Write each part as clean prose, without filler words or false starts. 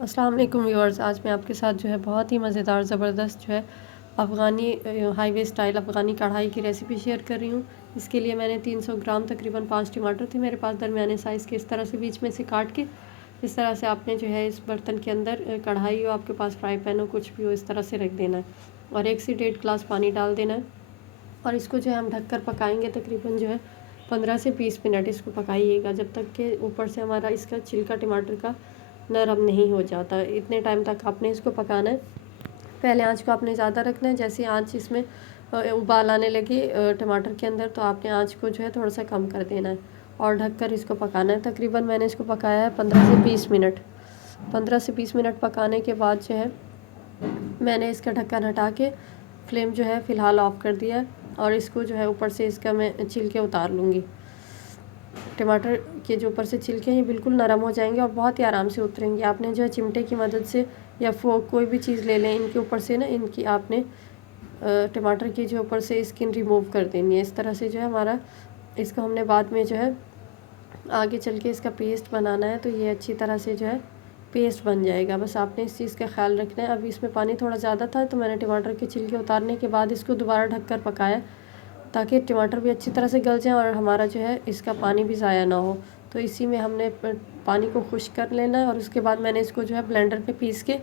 अस्सलाम वालेकुम व्यूअर्स। आज मैं आपके साथ जो है बहुत ही मज़ेदार ज़बरदस्त जो है अफ़गानी हाईवे स्टाइल अफ़गानी कढ़ाई की रेसिपी शेयर कर रही हूँ। इसके लिए मैंने 300 ग्राम तकरीबन 5 टमाटर थे मेरे पास दरमियाने साइज़ के, इस तरह से बीच में से काट के इस तरह से आपने जो है इस बर्तन के अंदर कढ़ाई हो, आपके पास फ्राई पैन हो, कुछ भी हो, इस तरह से रख देना है और 1 से 1.5 गिलास पानी डाल देना है और इसको जो है हम ढककर पकाएंगे तकरीबन जो है 15 से 20 मिनट इसको पकाइएगा, जब तक के ऊपर से हमारा इसका छिलका टमाटर का नरम नहीं हो जाता। इतने टाइम तक आपने इसको पकाना है। पहले आंच को आपने ज़्यादा रखना है। जैसे आंच इसमें उबाल आने लगे टमाटर के अंदर, तो आपने आंच को जो है थोड़ा सा कम कर देना है और ढककर इसको पकाना है। तकरीबन मैंने इसको पकाया है 15 से 20 मिनट। 15 से 20 मिनट पकाने के बाद जो है मैंने इसका ढक्कन हटा के फ्लेम जो है फ़िलहाल ऑफ़ कर दिया है और इसको जो है ऊपर से इसका मैं छिलके उतार लूँगी। टमाटर के जो ऊपर से छिलके हैं बिल्कुल नरम हो जाएंगे और बहुत ही आराम से उतरेंगे। आपने जो है चिमटे की मदद से या फोक कोई भी चीज़ ले लें, इनके ऊपर से ना इनकी आपने टमाटर की जो ऊपर से स्किन रिमूव कर देनी है। इस तरह से जो है हमारा इसको हमने बाद में जो है आगे चल के इसका पेस्ट बनाना है, तो ये अच्छी तरह से जो है पेस्ट बन जाएगा। बस आपने इस चीज़ का ख्याल रखना है। अभी इसमें पानी थोड़ा ज़्यादा था, तो मैंने टमाटर के छिलके उतारने के बाद इसको दोबारा ढककर पकाया ताकि टमाटर भी अच्छी तरह से गल जाए और हमारा जो है इसका पानी भी ज़ाया ना हो। तो इसी में हमने पानी को खुश्क कर लेना है और उसके बाद मैंने इसको जो है ब्लेंडर में पीस के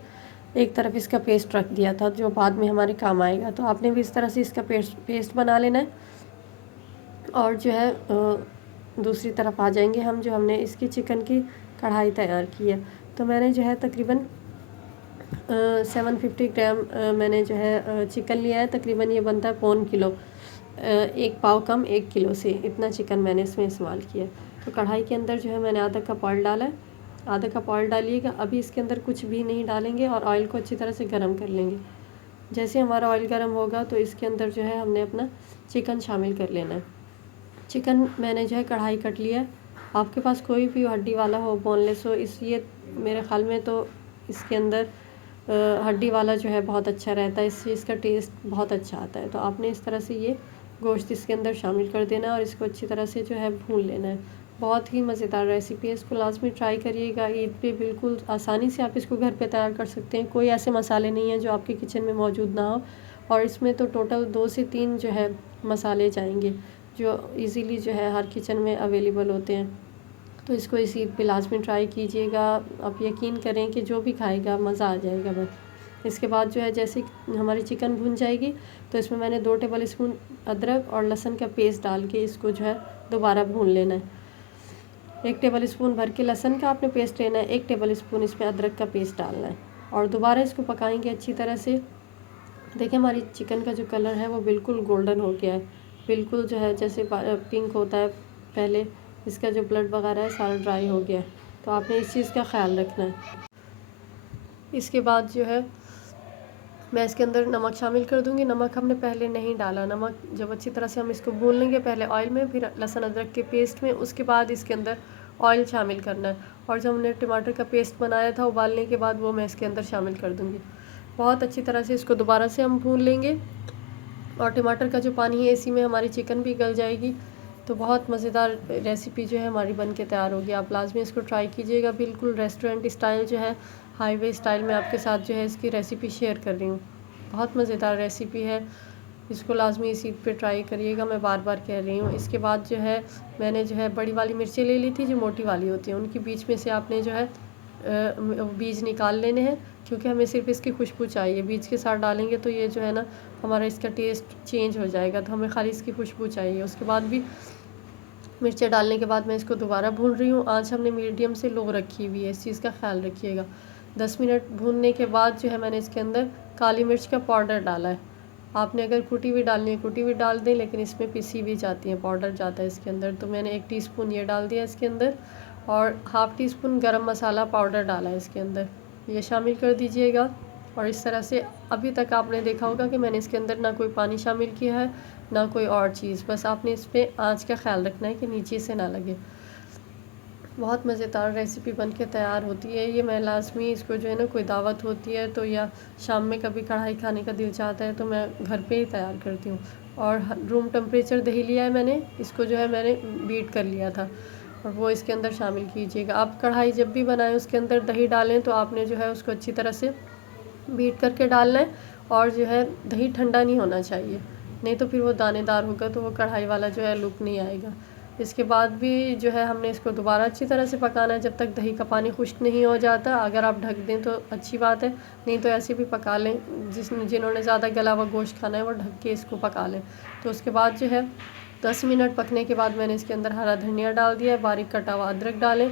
एक तरफ इसका पेस्ट रख दिया था, जो बाद में हमारे काम आएगा। तो आपने भी इस तरह से इसका पेस्ट बना लेना है और जो है दूसरी तरफ आ जाएंगे हम, जो हमने इसकी चिकन की कढ़ाई तैयार की है। तो मैंने जो है तकरीबन 750 ग्राम मैंने जो है चिकन लिया है। तकरीबन ये बनता है 1.25 किलो, 1 पाव कम 1 किलो से, इतना चिकन मैंने इसमें इस्तेमाल किया। तो कढ़ाई के अंदर जो है मैंने आधा कप ऑयल डाला है। आधा कप ऑयल डालिएगा। अभी इसके अंदर कुछ भी नहीं डालेंगे और ऑयल को अच्छी तरह से गर्म कर लेंगे। जैसे हमारा ऑयल गर्म होगा तो इसके अंदर जो है हमने अपना चिकन शामिल कर लेना है। चिकन मैंने जो है कढ़ाई कट लिया है। आपके पास कोई भी हड्डी वाला हो, बोनलेस हो, ये मेरे ख़्याल में तो इसके अंदर हड्डी वाला जो है बहुत अच्छा रहता है, इससे इसका टेस्ट बहुत अच्छा आता है। तो आपने इस तरह से ये गोश्त इसके अंदर शामिल कर देना और इसको अच्छी तरह से जो है भून लेना है। बहुत ही मज़ेदार रेसिपी है, इसको लाजमी ट्राई करिएगा। ईद पे बिल्कुल आसानी से आप इसको घर पे तैयार कर सकते हैं। कोई ऐसे मसाले नहीं हैं जो आपके किचन में मौजूद ना हो और इसमें तो टोटल 2 से 3 जो है मसाले जाएंगे जो इजीली जो है हर किचन में अवेलेबल होते हैं। तो इसको इस ईद पे लाजमी ट्राई कीजिएगा। आप यकीन करें कि जो भी खाएगा मज़ा आ जाएगा बस। इसके बाद जो है जैसे हमारी चिकन भुन जाएगी तो इसमें मैंने 2 टेबल स्पून अदरक और लहसुन का पेस्ट डाल के इसको जो है दोबारा भून लेना है। 1 टेबल स्पून भर के लहसुन का आपने पेस्ट लेना है, 1 टेबल स्पून इसमें अदरक का पेस्ट डालना है और दोबारा इसको पकाएंगे अच्छी तरह से। देखिए हमारी चिकन का जो कलर है वो बिल्कुल गोल्डन हो गया है, बिल्कुल जो है जैसे पिंक होता है पहले, इसका जो ब्लड वगैरह है सारा ड्राई हो गया है। तो आपने इस चीज़ का ख्याल रखना है। इसके बाद जो है मैं इसके अंदर नमक शामिल कर दूंगी। नमक हमने पहले नहीं डाला, नमक जब अच्छी तरह से हम इसको भून लेंगे, पहले ऑयल में, फिर लहसुन अदरक के पेस्ट में, उसके बाद इसके अंदर ऑयल शामिल करना है। और जो हमने टमाटर का पेस्ट बनाया था उबालने के बाद, वो मैं इसके अंदर शामिल कर दूँगी। बहुत अच्छी तरह से इसको दोबारा से हम भून लेंगे और टमाटर का जो पानी है इसी में हमारी चिकन भी गल जाएगी। तो बहुत मज़ेदार रेसिपी जो है हमारी बन के तैयार होगी। आप लाजमी इसको ट्राई कीजिएगा। बिल्कुल रेस्टोरेंट स्टाइल जो है, हाईवे स्टाइल में आपके साथ जो है इसकी रेसिपी शेयर कर रही हूँ। बहुत मज़ेदार रेसिपी है, इसको लाजमी इस ईद पे ट्राई करिएगा, मैं बार बार कह रही हूँ। इसके बाद जो है मैंने जो है बड़ी वाली मिर्चें ले ली थी, जो मोटी वाली होती हैं, उनकी बीच में से आपने जो है बीज निकाल लेने हैं, क्योंकि हमें सिर्फ इसकी खुशबू चाहिए। बीज के साथ डालेंगे तो ये जो है ना हमारा इसका टेस्ट चेंज हो जाएगा, तो हमें खाली इसकी खुशबू चाहिए। उसके बाद भी मिर्चें डालने के बाद मैं इसको दोबारा भून रही हूँ। आँच हमने मीडियम से लो रखी हुई है, इस चीज़ का ख्याल रखिएगा। 10 मिनट भूनने के बाद जो है मैंने इसके अंदर काली मिर्च का पाउडर डाला है। आपने अगर कुटी हुई डालनी है कुटी हुई डाल दें, लेकिन इसमें पिसी भी जाती है, पाउडर जाता है इसके अंदर। तो मैंने 1 टीस्पून ये डाल दिया इसके अंदर और हाफ़ टी स्पून गरम मसाला पाउडर डाला है इसके अंदर, ये शामिल कर दीजिएगा। और इस तरह से अभी तक आपने देखा होगा कि मैंने इसके अंदर ना कोई पानी शामिल किया है ना कोई और चीज़, बस आपने इस पर आँच का ख्याल रखना है कि नीचे से ना लगे। बहुत मज़ेदार रेसिपी बन के तैयार होती है ये। मैं लाजमी इसको जो है ना, कोई दावत होती है तो या शाम में कभी कढ़ाई खाने का दिल चाहता है तो मैं घर पे ही तैयार करती हूँ। और रूम टेम्परेचर दही लिया है मैंने, इसको जो है मैंने बीट कर लिया था। और वो इसके अंदर शामिल कीजिएगा। आप कढ़ाई जब भी बनाएं उसके अंदर दही डालें तो आपने जो है उसको अच्छी तरह से बीट करके डालना है, और जो है दही ठंडा नहीं होना चाहिए, नहीं तो फिर वो दानेदार होगा तो वो कढ़ाई वाला जो है लुक नहीं आएगा। इसके बाद भी जो है हमने इसको दोबारा अच्छी तरह से पकाना है जब तक दही का पानी खुश्क नहीं हो जाता। अगर आप ढक दें तो अच्छी बात है, नहीं तो ऐसे भी पका लें, जिन्होंने ज़्यादा गला हुआ गोश्त खाना है वो ढक के इसको पका लें। तो उसके बाद जो है 10 मिनट पकने के बाद मैंने इसके अंदर हरा धनिया डाल दिया, बारीक कटा हुआ अदरक डालें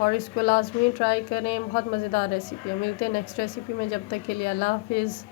और इसको लाजमी ट्राई करें, बहुत मज़ेदार रेसिपी है। मिलते हैं नेक्स्ट रेसिपी में, जब तक के लिए अल्लाह हाफिज़।